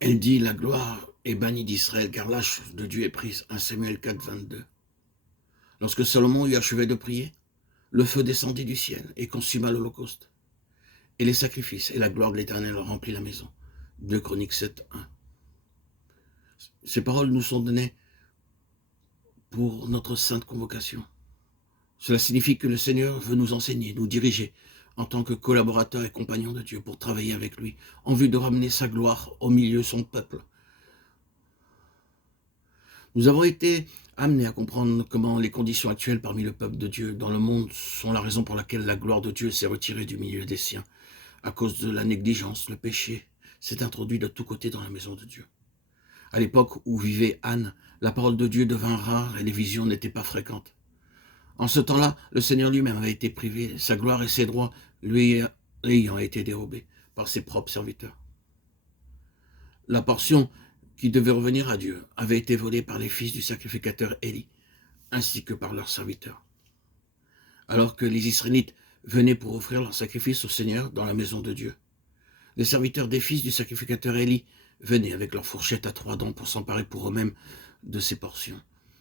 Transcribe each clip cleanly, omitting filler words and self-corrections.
Elle dit, la gloire est bannie d'Israël, car l'âge de Dieu est prise. 1 Samuel 4, 22. Lorsque Salomon eut achevé de prier, le feu descendit du ciel et consuma l'holocauste et les sacrifices, et la gloire de l'Éternel remplit la maison. 2 Chroniques 7, 1. Ces paroles nous sont données pour notre sainte convocation. Cela signifie que le Seigneur veut nous enseigner, nous diriger en tant que collaborateurs et compagnons de Dieu pour travailler avec lui, en vue de ramener sa gloire au milieu de son peuple. Nous avons été amenés à comprendre comment les conditions actuelles parmi le peuple de Dieu dans le monde sont la raison pour laquelle la gloire de Dieu s'est retirée du milieu des siens. À cause de la négligence, le péché s'est introduit de tous côtés dans la maison de Dieu. À l'époque où vivait Anne, la parole de Dieu devint rare et les visions n'étaient pas fréquentes. En ce temps-là, le Seigneur lui-même avait été privé, sa gloire et ses droits lui ayant été dérobés par ses propres serviteurs. La portion qui devait revenir à Dieu avait été volée par les fils du sacrificateur Élie, ainsi que par leurs serviteurs. Alors que les Israélites venaient pour offrir leur sacrifice au Seigneur dans la maison de Dieu, les serviteurs des fils du sacrificateur Élie venaient avec leurs fourchettes à 3 dents pour s'emparer pour eux-mêmes de ces portions.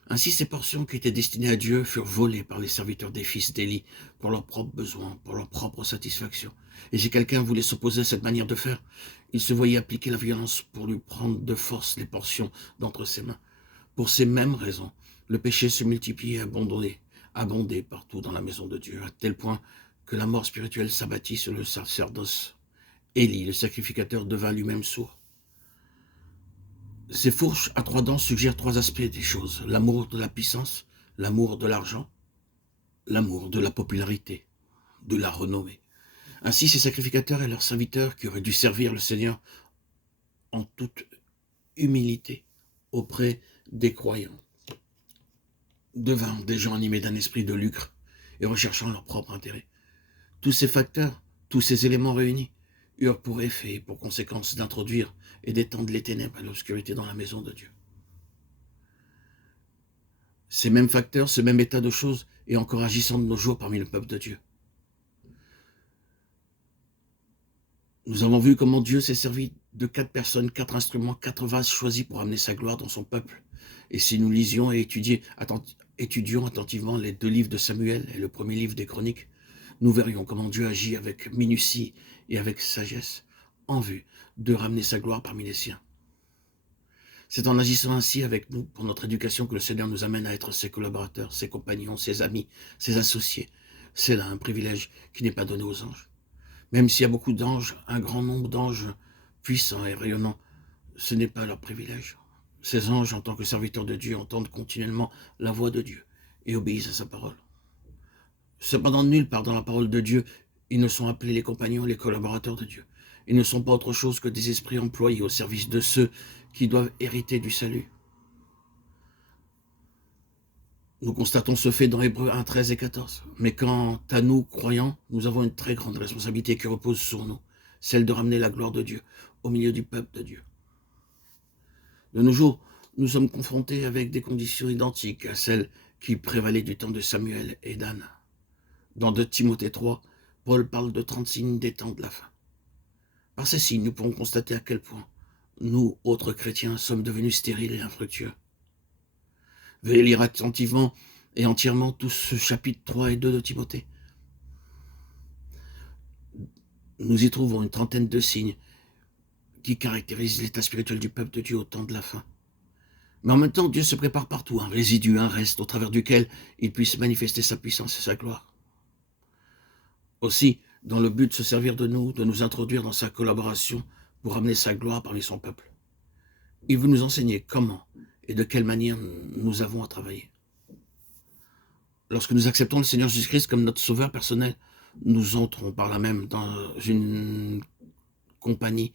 Ainsi, ces portions qui étaient destinées à Dieu furent volées par les serviteurs des fils d'Élie pour leurs propres besoins, pour leur propre satisfaction. Et si quelqu'un voulait s'opposer à cette manière de faire, il se voyait appliquer la violence pour lui prendre de force les portions d'entre ses mains. Pour ces mêmes raisons, le péché se multipliait et abondait partout dans la maison de Dieu, à tel point que la mort spirituelle s'abattit sur le sacerdoce. Élie, le sacrificateur, devint lui-même sourd. Ces fourches à 3 dents suggèrent 3 aspects des choses: l'amour de la puissance, l'amour de l'argent, l'amour de la popularité, de la renommée. Ainsi, ces sacrificateurs et leurs serviteurs, qui auraient dû servir le Seigneur en toute humilité auprès des croyants, devinrent des gens animés d'un esprit de lucre et recherchant leur propre intérêt. Tous ces facteurs, tous ces éléments réunis, eurent pour effet et pour conséquence d'introduire et d'étendre les ténèbres et l'obscurité dans la maison de Dieu. Ces mêmes facteurs, ce même état de choses est encore agissant de nos jours parmi le peuple de Dieu. Nous avons vu comment Dieu s'est servi de 4 personnes, 4 instruments, 4 vases choisis pour amener sa gloire dans son peuple. Et si nous lisions et étudions attentivement les 2 livres de Samuel et le premier livre des Chroniques, nous verrions comment Dieu agit avec minutie et avec sagesse en vue de ramener sa gloire parmi les siens. C'est en agissant ainsi avec nous pour notre éducation que le Seigneur nous amène à être ses collaborateurs, ses compagnons, ses amis, ses associés. C'est là un privilège qui n'est pas donné aux anges. Même s'il y a beaucoup d'anges, un grand nombre d'anges puissants et rayonnants, ce n'est pas leur privilège. Ces anges, en tant que serviteurs de Dieu, entendent continuellement la voix de Dieu et obéissent à sa parole. Cependant, nulle part dans la parole de Dieu, ils ne sont appelés les compagnons, les collaborateurs de Dieu. Ils ne sont pas autre chose que des esprits employés au service de ceux qui doivent hériter du salut. Nous constatons ce fait dans Hébreux 1, 13 et 14. Mais quant à nous, croyants, nous avons une très grande responsabilité qui repose sur nous, celle de ramener la gloire de Dieu au milieu du peuple de Dieu. De nos jours, nous sommes confrontés avec des conditions identiques à celles qui prévalaient du temps de Samuel et d'Anne. Dans 2 Timothée 3, Paul parle de 30 signes des temps de la fin. Par ces signes, nous pouvons constater à quel point nous, autres chrétiens, sommes devenus stériles et infructueux. Veuillez lire attentivement et entièrement tout ce chapitre 3 et 2 de Timothée. Nous y trouvons une trentaine de signes qui caractérisent l'état spirituel du peuple de Dieu au temps de la fin. Mais en même temps, Dieu se prépare partout, un résidu, un reste, au travers duquel il puisse manifester sa puissance et sa gloire. Aussi, dans le but de se servir de nous introduire dans sa collaboration pour amener sa gloire parmi son peuple. Il veut nous enseigner comment et de quelle manière nous avons à travailler. Lorsque nous acceptons le Seigneur Jésus-Christ comme notre sauveur personnel, nous entrons par là même dans une compagnie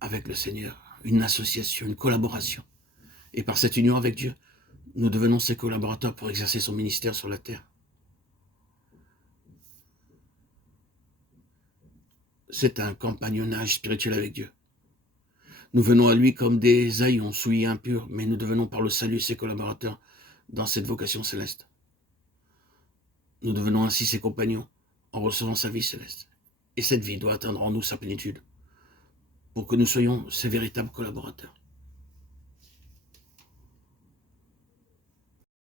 avec le Seigneur, une association, une collaboration. Et par cette union avec Dieu, nous devenons ses collaborateurs pour exercer son ministère sur la terre. C'est un compagnonnage spirituel avec Dieu. Nous venons à lui comme des haillons souillés impurs, mais nous devenons par le salut ses collaborateurs dans cette vocation céleste. Nous devenons ainsi ses compagnons en recevant sa vie céleste. Et cette vie doit atteindre en nous sa plénitude. pour que nous soyons ses véritables collaborateurs.